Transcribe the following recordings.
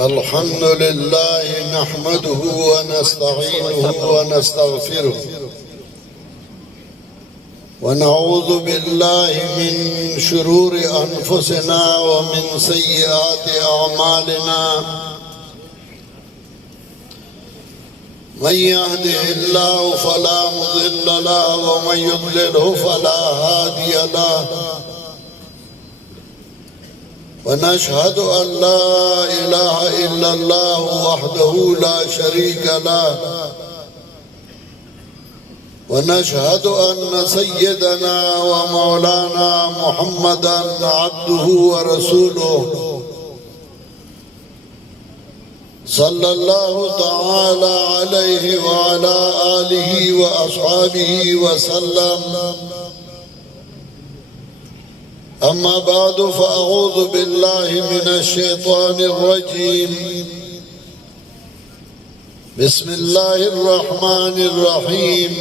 الحمد لله نحمده ونستعينه ونستغفره ونعوذ بالله من شرور أنفسنا ومن سيئات أعمالنا من يهده الله فلا مضل له ومن يضلله فلا هادي له ونشهد أن لا إله إلا الله وحده لا شريك له ونشهد أن سيدنا ومولانا محمدًا عبده ورسوله صلى الله تعالى عليه وعلى آله وأصحابه وسلم. أما بعد فأعوذ بالله من الشيطان الرجيم. بسم الله الرحمن الرحيم.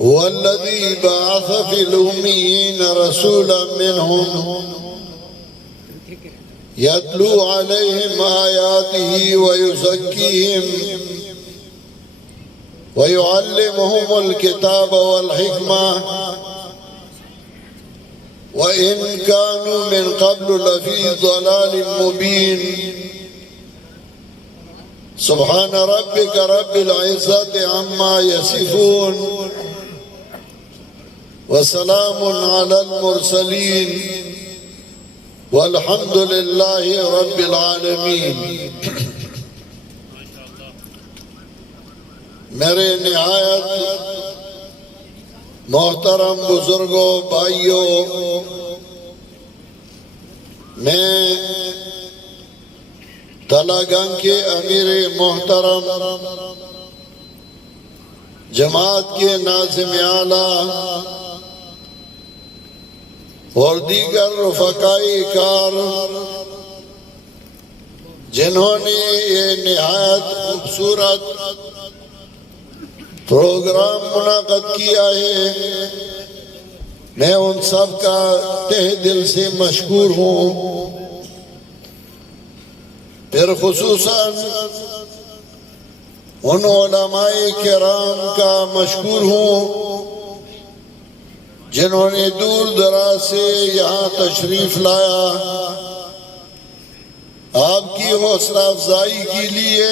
هو الذي بعث في الأميين رسولا منهم يتلو عليهم آياته ويزكيهم ويعلمهم الكتاب والحكمة وإن كانوا من قبل لفي ضلال مبين. سبحان ربك رب العزة عما يصفون وسلام على المرسلين والحمد لله رب العالمين. میرے نہایت محترم بزرگوں بھائیوں، میں تلا گنگ کے امیر محترم جماعت کے ناظم اعلیٰ اور دیگر رفقائی کار جنہوں نے یہ نہایت خوبصورت پروگرام منعقد کیا ہے، میں ان سب کا تہ دل سے مشکور ہوں. پھر خصوصاً ان علماء کرام کا مشکور ہوں جنہوں نے دور دراز سے یہاں تشریف لایا، آپ کی حوصلہ افزائی کے لیے،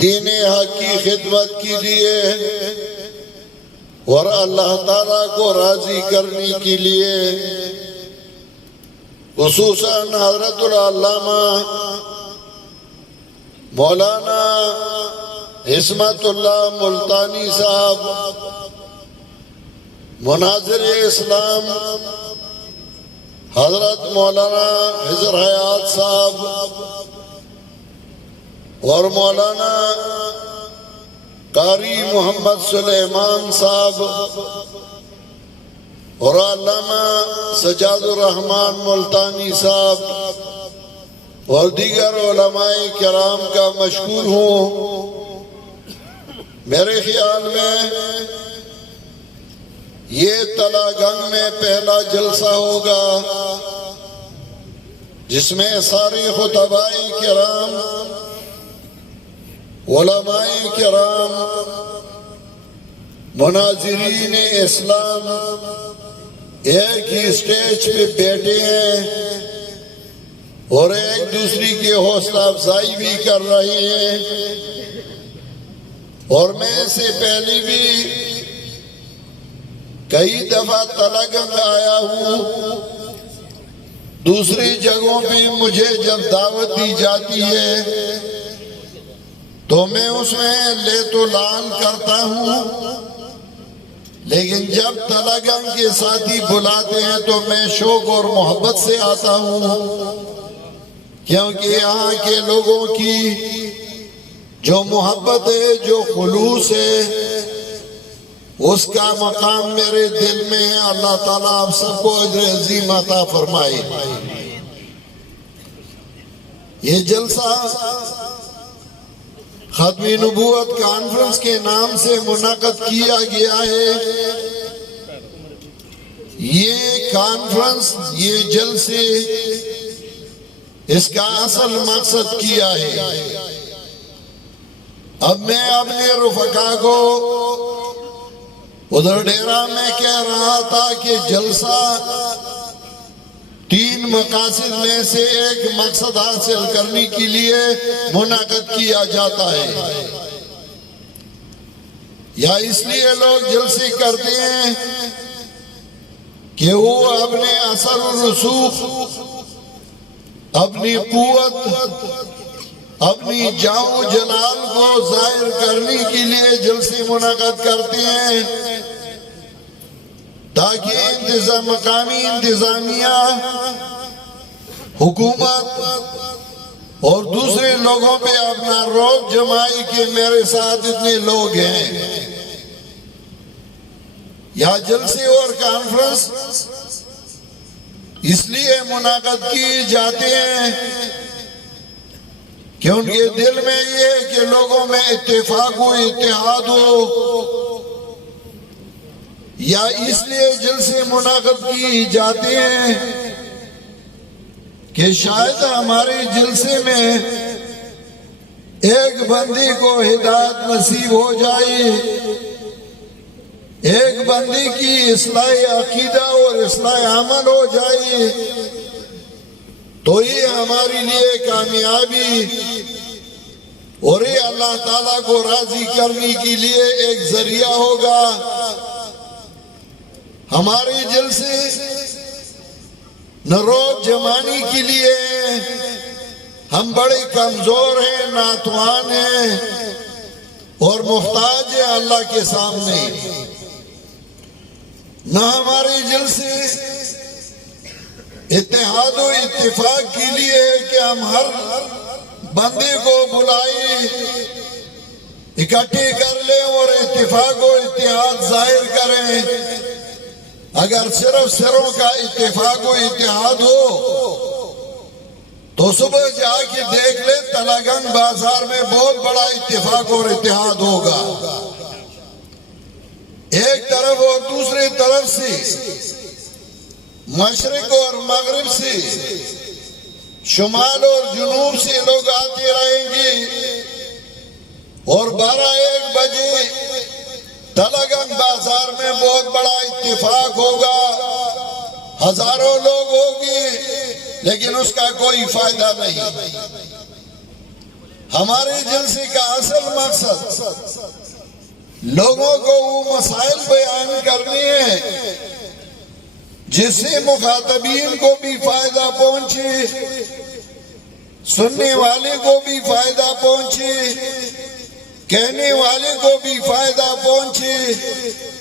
دین حق کی خدمت کے لیے اور اللہ تعالیٰ کو راضی کرنے کے لیے. خصوصاً حضرت العلامہ مولانا عصمت اللہ ملتانی صاحب، مناظر اسلام حضرت مولانا حضر حیات صاحب اور مولانا قاری محمد سلیمان صاحب اور علامہ سجاد الرحمن ملتانی صاحب اور دیگر علماء کرام کا مشکور ہوں. میرے خیال میں یہ تلا گنگ میں پہلا جلسہ ہوگا جس میں سارے خطباء کرام، علماء کرام، مناظرین اسلام ایک ہی سٹیج پہ بیٹھے ہیں اور ایک دوسری کی حوصلہ افزائی بھی کر رہے ہیں. اور میں اس سے پہلے بھی کئی دفعہ تلا گنگ آیا ہوں. دوسری جگہوں پہ مجھے جب دعوت دی جاتی ہے تو میں اس میں لے تو لال کرتا ہوں، لیکن جب تلا گنگ کے ساتھی بلاتے ہیں تو میں شوق اور محبت سے آتا ہوں، کیونکہ یہاں کے لوگوں کی جو محبت ہے، جو خلوص ہے، اس کا مقام میرے دل میں ہے. اللہ تعالیٰ آپ سب کو اجر عظیم عطا فرمائے. یہ جلسہ ختم نبوت کانفرنس کے نام سے منعقد کیا گیا ہے. یہ کانفرنس، یہ جلسے، اس کا اصل مقصد کیا ہے؟ اب میں اپنے رفقا کو ادھر ڈیرہ میں کہہ رہا تھا کہ جلسہ 3 مقاصد میں سے ایک مقصد حاصل کرنے کے لیے منعقد کیا جاتا ہے، یا اس لیے لوگ جلسے کرتے ہیں کہ وہ اپنے اثر و رسوخ، اپنی قوت، اپنی جاؤ جلال کو ظاہر کرنے کے لیے جلسے منعقد کرتے ہیں، تاکہ مقامی انتظامیہ، حکومت اور دوسرے لوگوں پہ اپنا روب جمائے کہ میرے ساتھ اتنے لوگ ہیں۔ یا جلسے اور کانفرنس اس لیے منعقد کیے جاتے ہیں کہ ان کے دل میں یہ ہے کہ لوگوں میں اتفاق ہو، اتحاد ہو، یا اس لیے جلسے منعقد کیے جاتے ہیں کہ شاید ہمارے جلسے میں ایک بندے کو ہدایت نصیب ہو جائے، ایک بندے کی اصلاح عقیدہ اور اصلاح عمل ہو جائے، تو یہ ہمارے لیے کامیابی اور یہ اللہ تعالیٰ کو راضی کرنے کے لیے ایک ذریعہ ہوگا۔ ہمارے جلسے روب جمانے کے لیے، ہم بڑے کمزور ہیں، ناتوان ہیں اور محتاج ہیں اللہ کے سامنے۔ نہ ہمارے جلسے اتحاد و اتفاق کے لیے کہ ہم ہر بندے کو بلائیں، اکٹھے کر لیں اور اتفاق و اتحاد ظاہر کریں۔ اگر صرف سروں کا اتفاق و اتحاد ہو تو صبح جا کے دیکھ لیں تلاگنگ بازار میں بہت بڑا اتفاق اور اتحاد ہوگا۔ ایک طرف اور دوسری طرف سے، مشرق اور مغرب سے، شمال اور جنوب سے لوگ آتے رہیں گے، اور 12-1 بجے تلاگنگ بازار میں بہت بڑا اتفاق ہوگا، ہزاروں لوگ ہوں گے، لیکن اس کا کوئی فائدہ نہیں۔ ہمارے جلسے کا اصل مقصد لوگوں کو وہ مسائل بیان کرنے ہیں جس سے مخاطبین کو بھی فائدہ پہنچے، سننے والے کو بھی فائدہ پہنچے، کہنے والے کو بھی فائدہ پہنچے،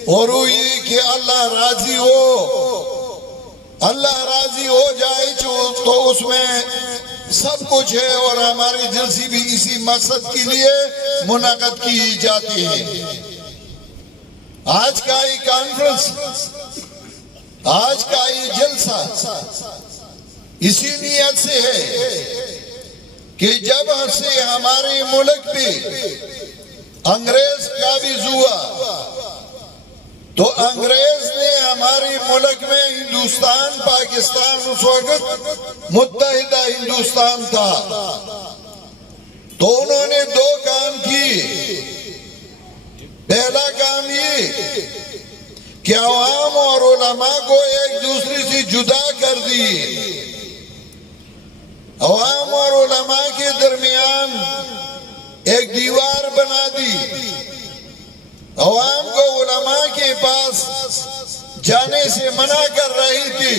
اور وہ یہ کہ اللہ راضی ہو، اللہ راضی ہو جائے تو اس میں سب کچھ ہے۔ اور ہمارے جلسے بھی اسی مقصد کے لیے منعقد کی جاتی ہے۔ آج کا یہ کانفرنس، آج کا یہ جلسہ اسی نیت سے ہے کہ جب سے ہمارے ملک پہ انگریز قابض ہوا تو انگریز نے ہمارے ملک میں ہندوستان، پاکستان اس وقت متحدہ ہندوستان تھا، تو انہوں نے 2 کام کیے۔ پہلا کام یہ کہ عوام اور علماء کو ایک دوسرے سے جدا کر دی، عوام اور علماء کے درمیان ایک دیوار بنا دی، عوام کو علماء کے پاس جانے سے منع کر رہی تھی،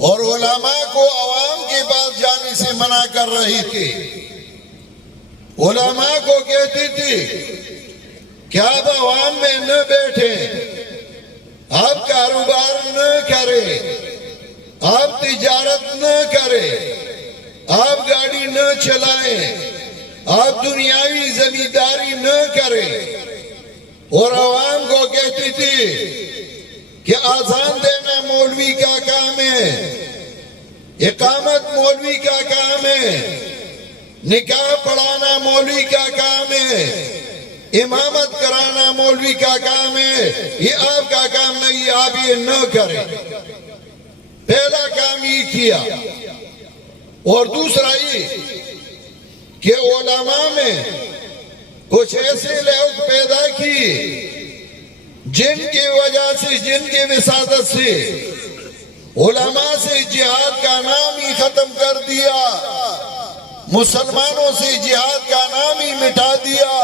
اور علماء کو عوام کے پاس جانے سے منع کر رہی تھی۔ علماء کو کہتی تھی کہ آپ عوام میں نہ بیٹھیں، آپ کاروبار نہ کریں، آپ تجارت نہ کریں، آپ گاڑی نہ چلائیں، آپ دنیاوی زمینداری نہ کریں، اور عوام کو کہتی تھی کہ آذان دینا مولوی کا کام ہے، اقامت مولوی کا کام ہے، نکاح پڑھانا مولوی کا کام ہے، امامت کرانا مولوی کا کام ہے، یہ آپ کا کام نہیں، آپ یہ نہ کریں۔ پہلا کام یہ کیا، اور دوسرا یہ کہ علماء میں کچھ ایسے لوگ پیدا کیے جن کی وجہ سے، جن کی وساطت سے علماء سے جہاد کا نام ہی ختم کر دیا، مسلمانوں سے جہاد کا نام ہی مٹا دیا،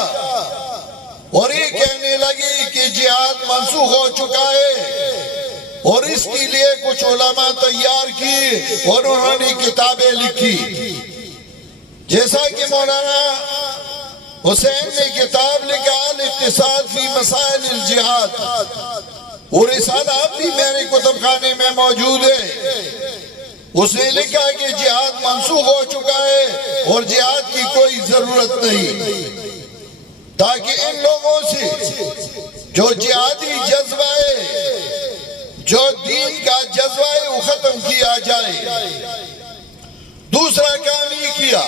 اور یہ کہنے لگے کہ جہاد منسوخ ہو چکا ہے، اور اس کے لیے کچھ علماء تیار کی اور انہوں نے کتابیں لکھی، جیسا کہ مولانا حسین نے کتاب لکھا الاقتصاد فی مسائل الجہاد، اور رسالہ اب بھی میرے کتب خانے میں موجود ہے۔ اس نے لکھا کہ جہاد منسوخ ہو چکا ہے اور جہاد کی کوئی ضرورت نہیں، تاکہ ان لوگوں سے جو جہادی جذبہ ہے، جو دین کا جذبہ ہے، وہ ختم کیا جائے۔ دوسرا کام یہ کیا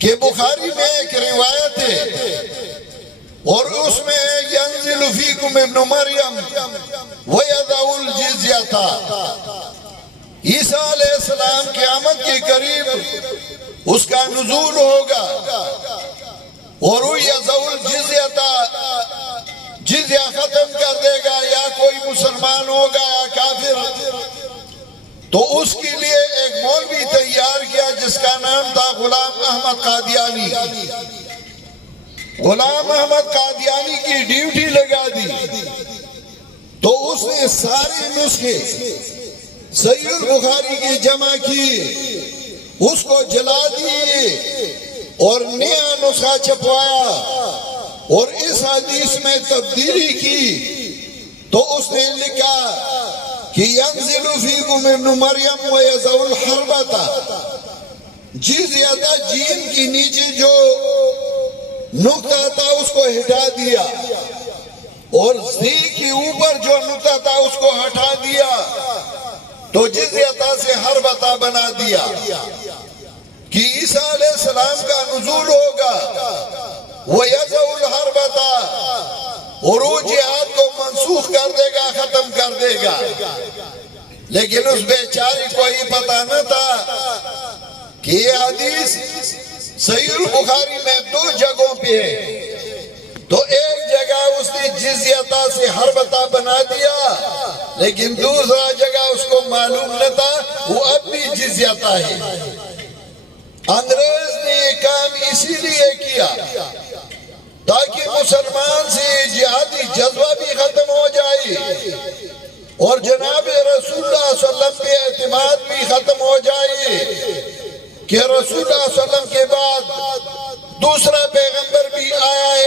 کہ بخاری میں ایک روایت ہے، اور اس میں ینزل فیکم ابن مریم ویضع الجزیہ، عیسیٰ علیہ السلام قیامت کے قریب اس کا نزول ہوگا، اور وہ یضع الجزیہ، جزیہ ختم کر دے گا، یا کوئی مسلمان ہوگا یا کافر۔ تو اس کے لیے ایک مولوی تیار کیا جس کا نام تھا غلام احمد قادیانی۔ غلام احمد قادیانی کی ڈیوٹی لگا دی، تو اس نے سارے نسخے صحیح البخاری کی جمع کی، اس کو جلا دیے اور نیا نسخہ چھپوایا، اور اس حدیث میں تبدیلی کی، تو اس نے لکھا کہ ینزل فیکم ابن مریم ویضع الحربۃ، جزیہ جیم کی نیچے جو نقطہ تھا اس کو ہٹا دیا، اور زی کے اوپر جو نقطہ تھا اس کو ہٹا دیا، تو جزیہ سے حربۃ بنا دیا کہ عیسیٰ علیہ السلام کا نزول ہوگا، وَيَضَعُ الْحَرْبَةَ، اور وہ جہاد کو منسوخ کر دے گا، ختم کر دے گا۔ لیکن اس بیچاری کو یہ پتہ نہ تھا کہ یہ حدیث صحیح البخاری میں 2 جگہوں پہ ہے، تو ایک جگہ اس نے جزیہ سے حربۃ بنا دیا، لیکن دوسرا جگہ اس کو معلوم نہ تھا وہ اب بھی جزیہ ہے۔ انگریز نے یہ کام اسی لیے کیا تاکہ مسلمان سے جہادی جذبہ بھی ختم ہو جائے، اور جناب رسول اللہ صلی اللہ علیہ وسلم پہ اعتماد بھی ختم ہو جائے کہ رسول اللہ صلی اللہ علیہ وسلم کے بعد دوسرا پیغمبر بھی آیا ہے،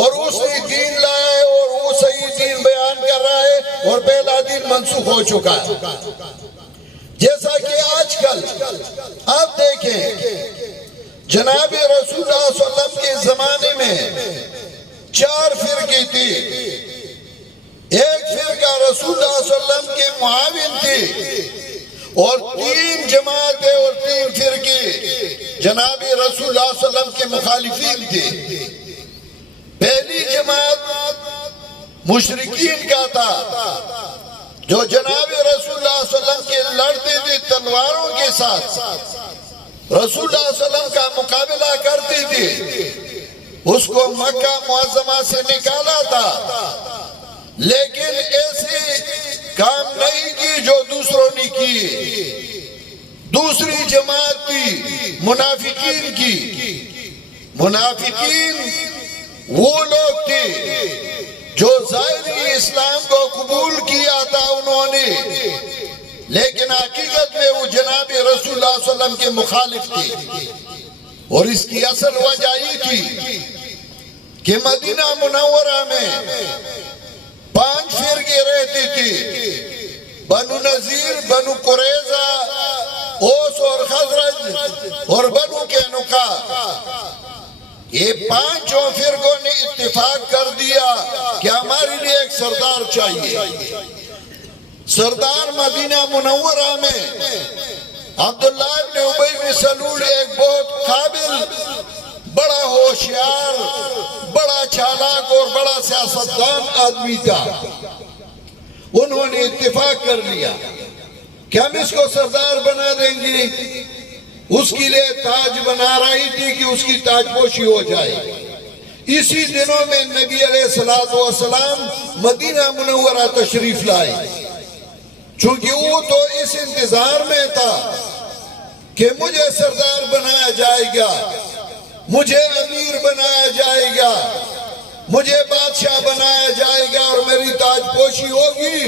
اور اس نے دین لایا ہے، اور وہ صحیح دین بیان کر رہا ہے، اور پہلا دین منسوخ ہو چکا ہے۔ جیسا کہ آج کل آپ دیکھیں، جناب رسول اللہ صلی اللہ علیہ وسلم کے زمانے میں 4 فرقے تھے۔ ایک فرقہ رسول اللہ صلی اللہ علیہ وسلم کے معاون تھے، اور 3 جماعتیں اور 3 فرقے جناب رسول اللہ صلی اللہ علیہ وسلم کے مخالفین تھے۔ پہلی جماعت مشرکین کا تھا، جو جناب رسول اللہ صلی اللہ علیہ وسلم کے لڑتے تھے تلواروں کے ساتھ، رسول اللہ صلی اللہ علیہ وسلم کا مقابلہ کرتے تھے، اس کو مکہ معظمہ سے نکالا تھا، لیکن ایسے کام نہیں کی جو دوسروں نے کیے۔ دوسری جماعت تھی منافقین کی۔ منافقین وہ لوگ تھے جو ظاہری اسلام کو قبول کیا تھا انہوں نے، لیکن حقیقت میں وہ جناب رسول اللہ صلی اللہ علیہ وسلم کے مخالف تھے۔ اور اس کی اصل وجہ یہ تھی کہ مدینہ منورہ میں 5 فرقے رہتے تھے، بنو نذیر، بنو قریظہ، اوس اور خزرج، اور بنو قینقاع۔ یہ 5 فرقوں نے اتفاق کر دیا کہ ہمارے لیے ایک سردار چاہیے۔ سردار مدینہ منورہ میں عبداللہ ابن ابی بن سلول ایک بہت قابل، بڑا ہوشیار، بڑا چالاک اور بڑا سیاستدان آدمی تھا۔ انہوں نے اتفاق کر لیا کہ ہم اس کو سردار بنا دیں گے. اس کے لیے تاج بنا رہی تھی کہ اس کی تاج پوشی ہو جائے. اسی دنوں میں نبی علیہ السلام مدینہ منورہ تشریف لائے. چونکہ وہ تو اس انتظار میں تھا کہ مجھے سردار بنایا جائے گا, مجھے امیر بنایا جائے گا, مجھے بادشاہ بنایا جائے گا اور میری تاج پوشی ہوگی.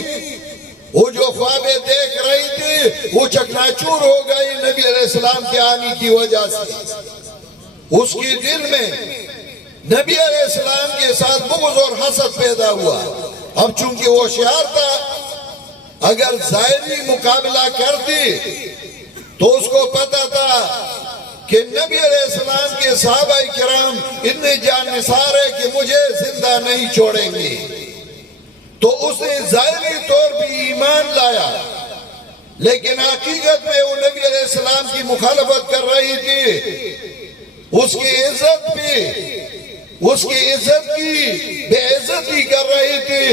وہ جو خوابیں دیکھ رہی تھی وہ چکناچور ہو گئی نبی علیہ السلام کے آنے کی وجہ سے. اس کی دل میں نبی علیہ السلام کے ساتھ بغض اور حسد پیدا ہوا. اب چونکہ وہ ہوشیار تھا, اگر ظاہری مقابلہ کرتی تو اس کو پتا تھا کہ نبی علیہ السلام کے صحابہ کرام اتنے جان نثار ہے کہ مجھے زندہ نہیں چھوڑیں گے. تو اس نے ظاہری طور پہ ایمان لایا, لیکن حقیقت میں وہ نبی علیہ السلام کی مخالفت کر رہی تھی. اس کی عزت پہ اس کی عزت کی بے عزتی کر رہی تھی,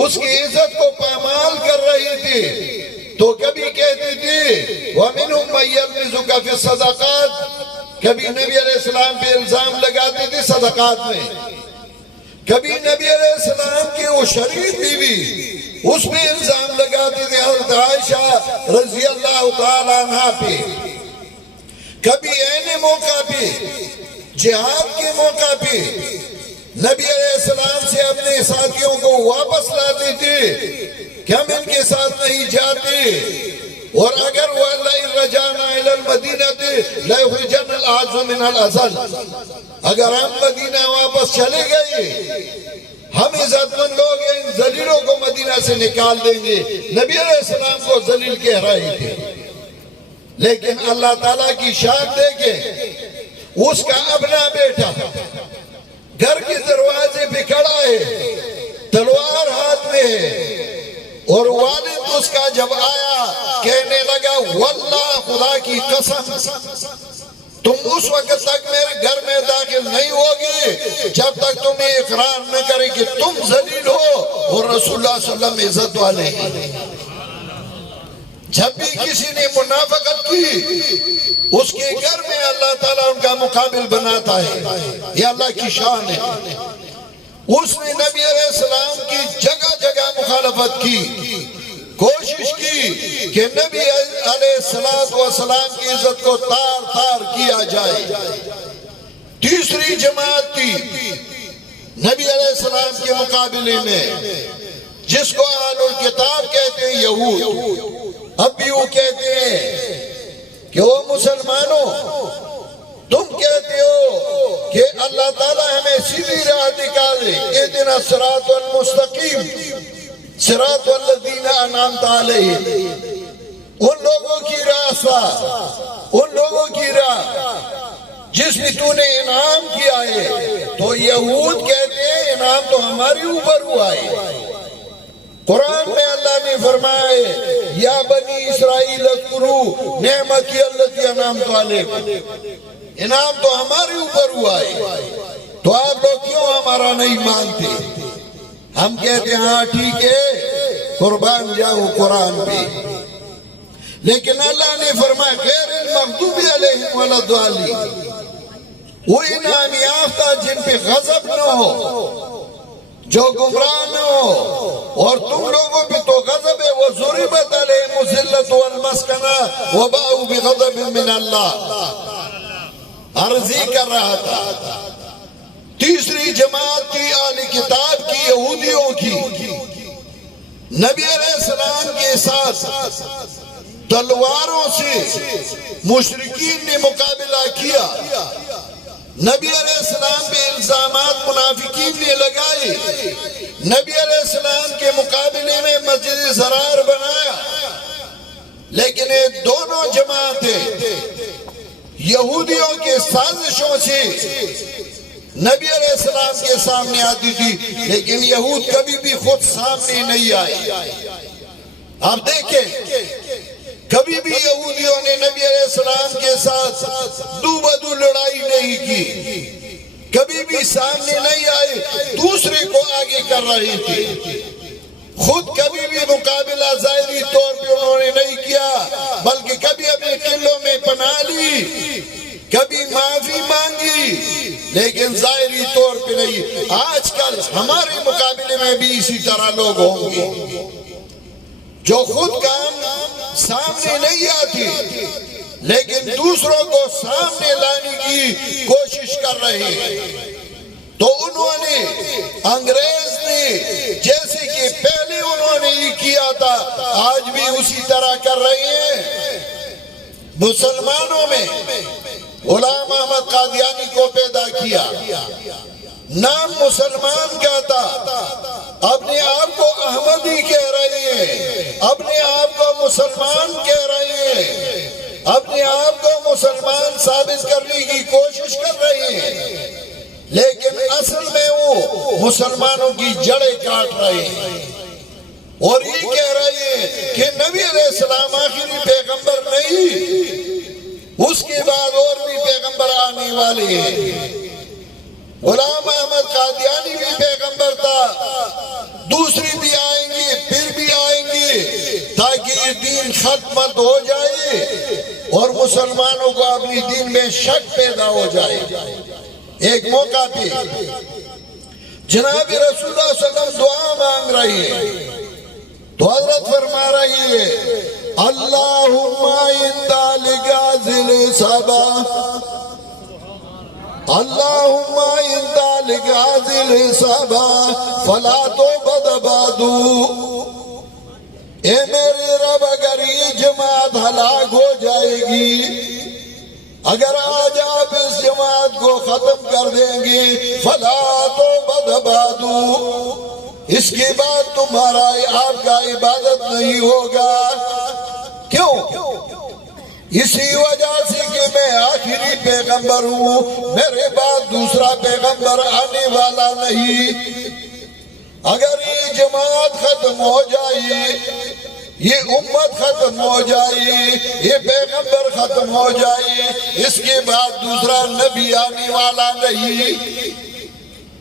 اس کی عزت کو پامال کر رہی تھی. تو کبھی کہتی تھی وَمِنْهُمْ مَنْ يَلْمِزُكَ فِي الصَّدَقَاتِ, کبھی نبی علیہ السلام پہ الزام لگاتی تھی صدقات میں. کبھی نبی علیہ السلام کی وہ شریف بیوی اس میں الزام لگاتی تھی حضرت عائشہ رضی اللہ تعالیٰ عنہ پہ. کبھی عین موقع پہ جہاد کے موقع پہ نبی علیہ السلام سے اپنے ساتھیوں کو واپس لاتی تھی کہ ہم ان کے ساتھ نہیں جاتے, اور اگر وہ لَئِن رَجَعْنَا إِلَى الْمَدِينَةِ لَيُخْرِجَنَّ الْأَعْزُ مِنْهَا الْأَذَلَّ, اگر ہم مدینہ واپس چلے گئے ہم عزت مند لوگ ان ذلیلوں کو مدینہ سے نکال دیں گے. نبی علیہ السلام کو ذلیل کہہ رہے تھے. لیکن اللہ تعالیٰ کی شان دیکھیں, اس کا اپنا بیٹا گھر کے دروازے پہ کھڑا ہے, تلوار ہاتھ میں ہے, اور والد اس کا جب آیا کہنے لگا واللہ خدا کی قسم تم اس وقت تک میرے گھر میں داخل نہیں ہوگی جب تک تم یہ اقرار نہ کرے کہ تم ذلیل ہو اور رسول اللہ صلی اللہ علیہ وسلم عزت والے ہیں. جب بھی کسی نے منافقت کی اس کے گھر میں اللہ تعالیٰ ان کا مقابل بناتا ہے. یہ اللہ کی شان ہے. اس نے نبی علیہ السلام کی جگہ جگہ مخالفت کی, کوشش کی کہ نبی علیہ السلام کی عزت کو تار تار کیا جائے. تیسری جماعت تھی نبی علیہ السلام کے مقابلے میں, جس کو اہل الکتاب کہتے ہیں یہود. اب بھی وہ کہتے ہیں کہ وہ مسلمانوں تم کہتے ہو کہ اللہ تعالیٰ ہمیں سیدھی راہ دکھائے, اہدنا الصراط المستقیم صراط الذین انعمت علیہم, ان لوگوں کی راہ, ان لوگوں کی راہ جس میں تو نے انعام کیا ہے. تو یہود کہتے ہیں انعام تو ہماری اوپر ہوا ہے. قرآن میں اللہ نے فرمائے یا بنی اسرائیل اذکروا نعمتی التی انعمت علیکم, انعام تو ہمارے اوپر ہوا ہے, تو آپ لوگ کیوں ہمارا نہیں مانتے؟ ہم کہتے ہیں ہاں ٹھیک ہے قربان جاؤ قرآن پہ. لیکن اللہ نے فرمایا غیر المغضوب علیہم ولا الضالین, وہ انعام یافتہ جن پہ غضب نہ ہو, جو گمراہ نہ ہو. اور تم لوگوں پہ تو غضب ہے, وَضُرِبَتْ عَلَيْهِمُ الذِّلَّةُ وَالْمَسْكَنَةُ وَبَاءُوا بِغَضَبٍ مِّنَ اللَّهِ, عرضی کر رہا تھا. تیسری جماعت تھی اہل کتاب کی یہودیوں کی. نبی علیہ السلام کے ساتھ تلواروں سے مشرکین نے مقابلہ کیا. نبی علیہ السلام پہ الزامات منافقین نے لگائے. نبی علیہ السلام کے مقابلے میں مسجد زرار بنایا. لیکن یہ دونوں جماعتیں یہودیوں کے سازشوں سے نبی علیہ السلام کے سامنے آتی تھی, لیکن یہود کبھی بھی خود سامنے نہیں آئے. آپ دیکھیں کبھی بھی یہودیوں نے نبی علیہ السلام کے ساتھ دو بدو لڑائی نہیں کی, کبھی بھی سامنے نہیں آئے, دوسرے کو آگے کر رہی تھی. خود کبھی بھی مقابلہ ظاہری طور پہ انہوں نے نہیں کیا، بلکہ کبھی اپنے قلعوں میں پناہ لی، کبھی معافی مانگی، لیکن ظاہری طور پہ نہیں۔ آج کل ہمارے مقابلے میں بھی اسی طرح لوگ ہوں گے جو خود کام سامنے نہیں آتی لیکن دوسروں کو سامنے لانے کی کوشش کر رہے ہیں۔ تو انہوں نے انگریز نے جیسے کہ پہلے انہوں نے یہ کیا تھا، آج بھی اسی طرح کر رہے ہیں۔ مسلمانوں میں غلام احمد قادیانی کو پیدا کیا، نام مسلمان کا تھا، اپنے آپ کو احمدی کہہ رہے ہیں، اپنے آپ کو مسلمان کہہ رہے ہیں، اپنے آپ کو مسلمان ثابت کرنے کی کوشش کر رہے ہیں، لیکن اصل میں وہ مسلمانوں کی جڑیں کاٹ رہے ہیں اور یہ کہہ رہے ہیں کہ نبی علیہ السلام آخری پیغمبر نہیں، اس کے بعد اور بھی پیغمبر آنے والے ہیں۔ غلام احمد قادیانی بھی پیغمبر تھا، دوسری بھی آئیں گے، پھر بھی آئیں گے، تاکہ یہ دین ختم ہو جائے اور مسلمانوں کو اپنی دین میں شک پیدا ہو جائے۔ ایک موقع پہ جناب رسول اللہ صلی اللہ علیہ وسلم دعا مانگ رہی ہے تو حضرت فرما رہی ہے، اللہم انتا لغازل سبا، اللہم انتا لغازل سبا فلا توبد بادو۔ اے میرے رب اگر یہ جماعت ہلاک ہو جائے گی، اگر آج آپ اس جماعت کو ختم کر دیں گے، فلا توبد بادو، اس کے بعد تمہارا آپ کا عبادت نہیں ہوگا۔ کیوں؟ اسی وجہ سے کہ میں آخری پیغمبر ہوں، میرے بعد دوسرا پیغمبر آنے والا نہیں۔ اگر یہ جماعت ختم ہو جائے، یہ امت ختم ہو جائے، یہ پیغمبر ختم ہو جائے، اس کے بعد دوسرا نبی آنے والا نہیں۔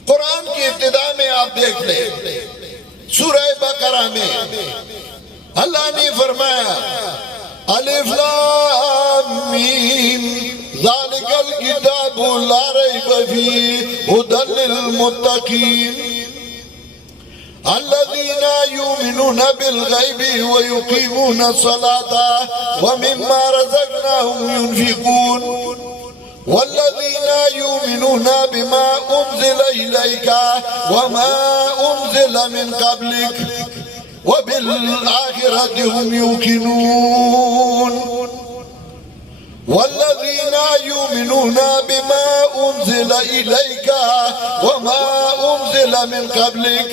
قرآن کی ابتدا میں آپ دیکھ لیں، سورہ بقرہ میں اللہ نے فرمایا، الف لام میم ذالک الکتاب لا ریب فیہ ھدی للمتقین الذین یؤمنون بالغیب ویقیمون الصلاة ومما رزقناهم ينفقون والذین یؤمنون بما انزل الیک وما انزل من قبلک وبالآخرة هم يوقنون والذین یؤمنون بما انزل الیک وما انزل من قبلک،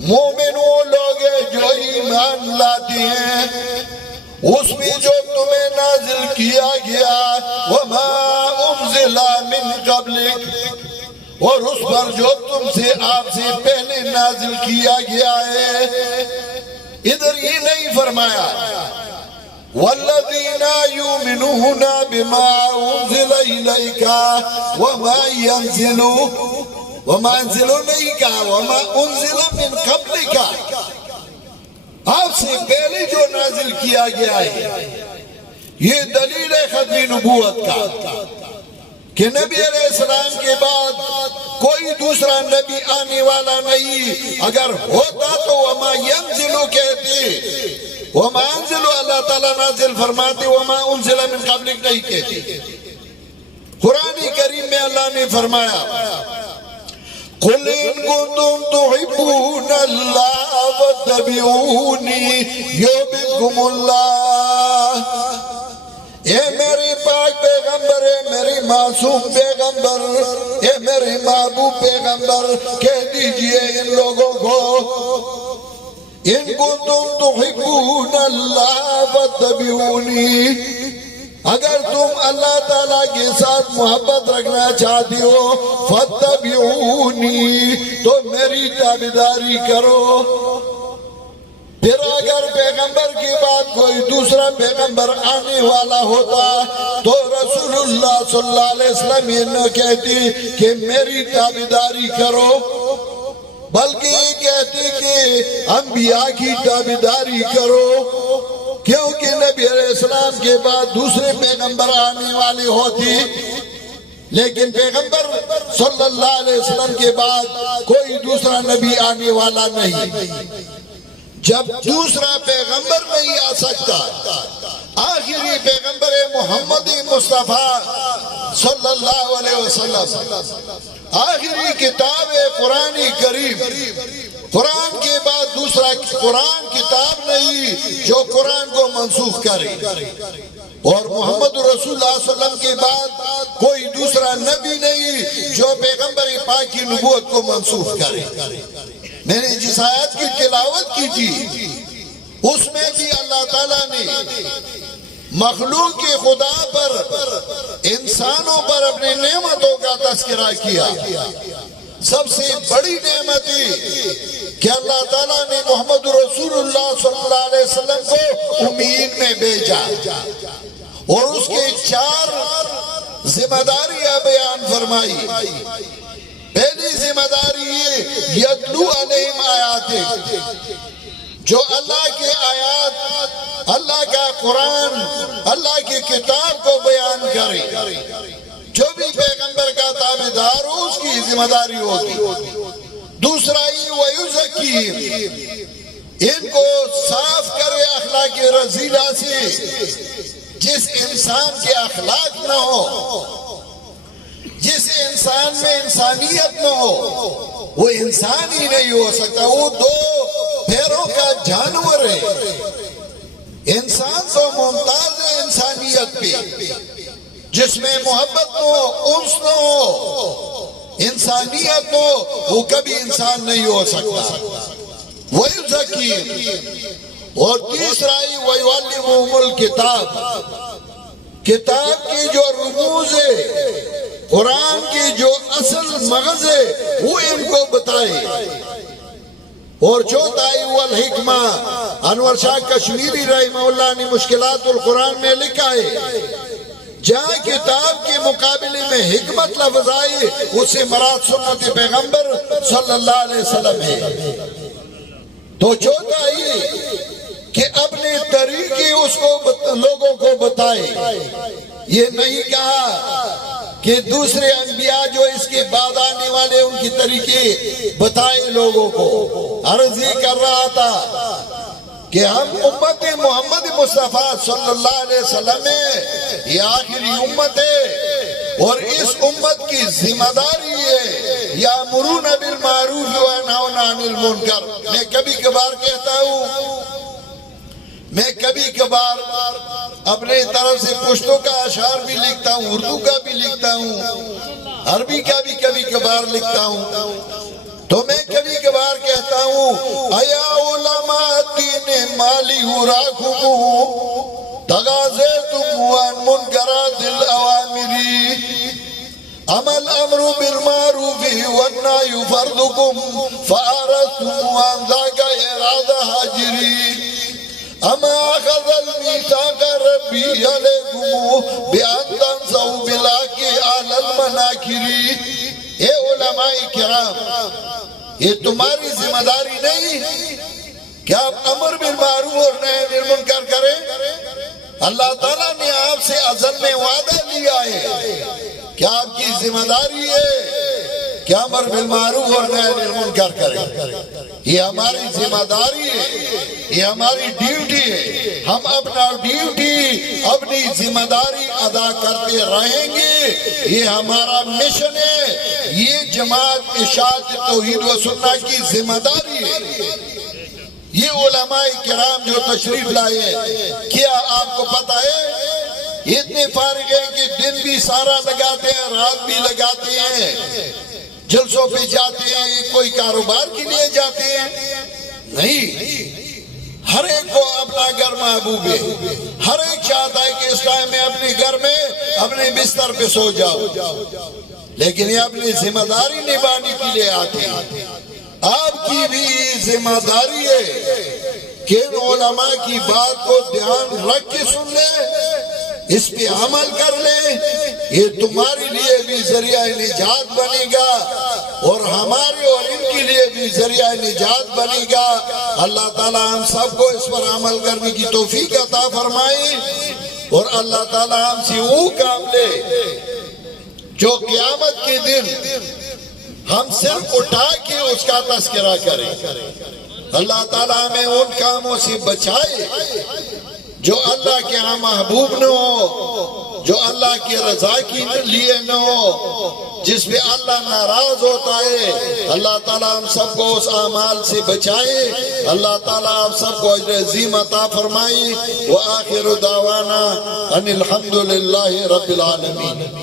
مومن وہ لوگ ہیں جو ایمان لاتے ہیں اس میں جو تمہیں نازل کیا گیا، وما انزل من قبلک، اور اس پر جو تم سے آپ سے پہلے نازل کیا گیا ہے۔ ادھر یہ نہیں فرمایا والذین یؤمنون بما انزل الیک وما ینزل، وما انزل نہیں کہا، وما انزل من قبلک، آپ سے پہلے جو نازل کیا گیا ہے۔ یہ دلیل ہے ختم نبوت کا کہ نبی علیہ السلام کے بعد کوئی دوسرا نبی آنے والا نہیں۔ اگر ہوتا تو وما ینزل کہتے، وما انزل اللہ تعالیٰ نازل فرماتے، وما انزل من قبلک نہیں کہتے۔ قرآن کریم میں اللہ نے فرمایا، قل ان کنتم تحبون اللہ فاتبعونی یحببکم اللہ۔ اے میرے پاک پیغمبر، اے میری معصوم پیغمبر، اے میرے محبوب پیغمبر، کہہ دیجئے ان لوگوں کو، ان کنتم تحبون اللہ فاتبعونی، اگر تم اللہ تعالیٰ کے ساتھ محبت رکھنا چاہتے ہو، فاتبعونی، تو میری تابعداری کرو۔ پھر اگر پیغمبر کے بعد کوئی دوسرا پیغمبر آنے والا ہوتا تو رسول اللہ صلی اللہ علیہ وسلم یہ نہ کہتے کہ میری تابعداری کرو، بلکہ یہ کہتے کہ انبیاء کی تابعداری کرو، کیونکہ نبی علیہ السلام کے بعد دوسرے پیغمبر آنے والے ہوتے، لیکن پیغمبر صلی اللہ علیہ وسلم کے بعد کوئی دوسرا نبی آنے والا نہیں۔ جب دوسرا پیغمبر نہیں آ سکتا، آخری پیغمبر محمد مصطفیٰ صلی اللہ علیہ وسلم، آخری کتاب قرآن کریم، قرآن کے بعد دوسرا قرآن کتاب نہیں جو قرآن کو منسوخ کرے، اور محمد رسول اللہ صلی اللہ علیہ وسلم کے بعد کوئی دوسرا نبی نہیں جو پیغمبر پاک کی نبوت کو منسوخ کرے۔ میں نے جس آیت کی تلاوت کی تھی اس میں بھی اللہ تعالیٰ نے مخلوق کے خدا پر، انسانوں پر اپنے نعمتوں کا تذکرہ کیا۔ سب سے بڑی نعمت کہ اللہ تعالیٰ نے محمد رسول اللہ صلی اللہ علیہ وسلم کو امین میں بھیجا، اور اس کے 4 ذمہ داریاں بیان فرمائی۔ پہلی ذمہ داری یہ یتلو علیہم آیاتک، جو اللہ کے آیات، اللہ کا قرآن، اللہ کی کتاب کو بیان کرے۔ جو بھی پیغمبر کا تابعدار ہو اس کی ذمہ داری ہوگی۔ دوسرا یہ وَيُزَكِّيهِمْ، ان کو صاف کرے اخلاق رذیلہ سے، جس انسان کے اخلاق نہ ہو، جس انسان میں انسانیت نہ ہو، وہ انسان ہی نہیں ہو سکتا، وہ 2 پیروں کا جانور ہے۔ انسان تو ممتاز ہے انسانیت پہ، جس میں محبت نہ ہو، انس نہ ہو، انسانیت نہ ہو، وہ کبھی انسان نہیں ہو سکتا۔ وَيُزَكِّيهِمْ، اور تیسرا ہی وَيُعَلِّمُهُمُ الْكِتَابِ، کتاب کی جو رموز ہے، قرآن کی جو اصل مغز ہے وہ ان کو بتائے۔ اور چوتھا ہی والحکمہ، انور شاہ کشمیری رحمہ اللہ نے مشکلات القرآن میں لکھا ہے، جہاں کتاب کے مقابلے میں حکمت لفظ آئے اسے مراد سنت پیغمبر صلی اللہ علیہ وسلم ہے۔ تو چوتھا ہی کہ اپنے طریقے اس کو لوگوں کو بتائے۔ یہ نہیں کہا کہ دوسرے انبیاء جو اس کے بعد آنے والے ان کی طریقے بتائے لوگوں کو۔ عرض یہ کر رہا تھا کہ ہم امت محمد مصطفیٰ صلی اللہ علیہ وسلم میں یہ آخری امت ہے، اور اس امت کی ذمہ داری ہے یامرون بالمعروف وینہون عن المنکر۔ میں کبھی کبھار کہتا ہوں، میں کبھی کبھار اپنے طرف سے پشتو کا اشعار بھی لکھتا ہوں، اردو کا بھی لکھتا ہوں، عربی کا بھی کبھی کبھار لکھتا ہوں، تو میں کبھی کبھار کہتا ہوں ایا علماء دین مالی ہراکم تغازیتم وان منکرات الاوامری عمل امر بالمعروف والنهي فرضكم فارستم وان ذاك اراد حاجری اما اخذ الميثاق ربي عليكم بان تنصوا بالحق على المناكر۔ اے علماء کرام، یہ تمہاری ذمہ داری نہیں کہ آپ امر بالمعروف اور نہی عن المنکر کریں؟ اللہ تعالیٰ نے آپ سے ازل میں وعدہ لیا ہے کہ آپ کی ذمہ داری ہے کہ امر بالمعروف اور نہی عن المنکر کریں۔ یہ ہماری ذمہ داری ہے، یہ ہماری ڈیوٹی ہے۔ ہم اپنا ڈیوٹی، اپنی ذمہ داری ادا کرتے رہیں گے، یہ ہمارا مشن ہے، یہ جماعت اشاعت توحید و سنت کی ذمہ داری ہے۔ یہ علماء کرام جو تشریف لائے ہیں، کیا آپ کو پتہ ہے اتنے فارغ ہیں کہ دن بھی سارا لگاتے ہیں، رات بھی لگاتے ہیں، جلسوں پہ جاتے ہیں، یہ کوئی کاروبار کے لیے جاتے ہیں؟ نہیں، ہر ایک کو اپنا گھر محبوب ہے، ہر ایک چاہتا ہے کہ اس ٹائم میں اپنے گھر میں اپنے بستر پہ سو جاؤ، لیکن یہ اپنی ذمہ داری نبھانے کے لیے آتے ہیں۔ آپ کی بھی ذمہ داری ہے کہ ان علماء کی بات کو دھیان رکھ کے سن لیں، اس پہ عمل کر لیں، یہ تمہارے لیے بھی ذریعہ نجات بنے گا، اور ہمارے اور ان کے لیے بھی ذریعہ نجات بنے گا۔ اللہ تعالیٰ ہم سب کو اس پر عمل کرنے کی توفیق عطا فرمائے، اور اللہ تعالیٰ ہم سے وہ کام لے جو قیامت کے دن ہم صرف اٹھا کے اس کا تذکرہ کریں۔ اللہ تعالیٰ ہمیں ان کاموں سے بچائے جو اللہ کے ہاں محبوب نہ ہو، جو اللہ کی رضا کے لیے نہ ہو، جس پہ اللہ ناراض ہوتا ہے۔ اللہ تعالیٰ ہم سب کو اس اعمال سے بچائے۔ اللہ تعالیٰ ہم سب کو اجر عظیم عطا فرمائے۔ وآخر دعوانا ان الحمدللہ رب العالمین۔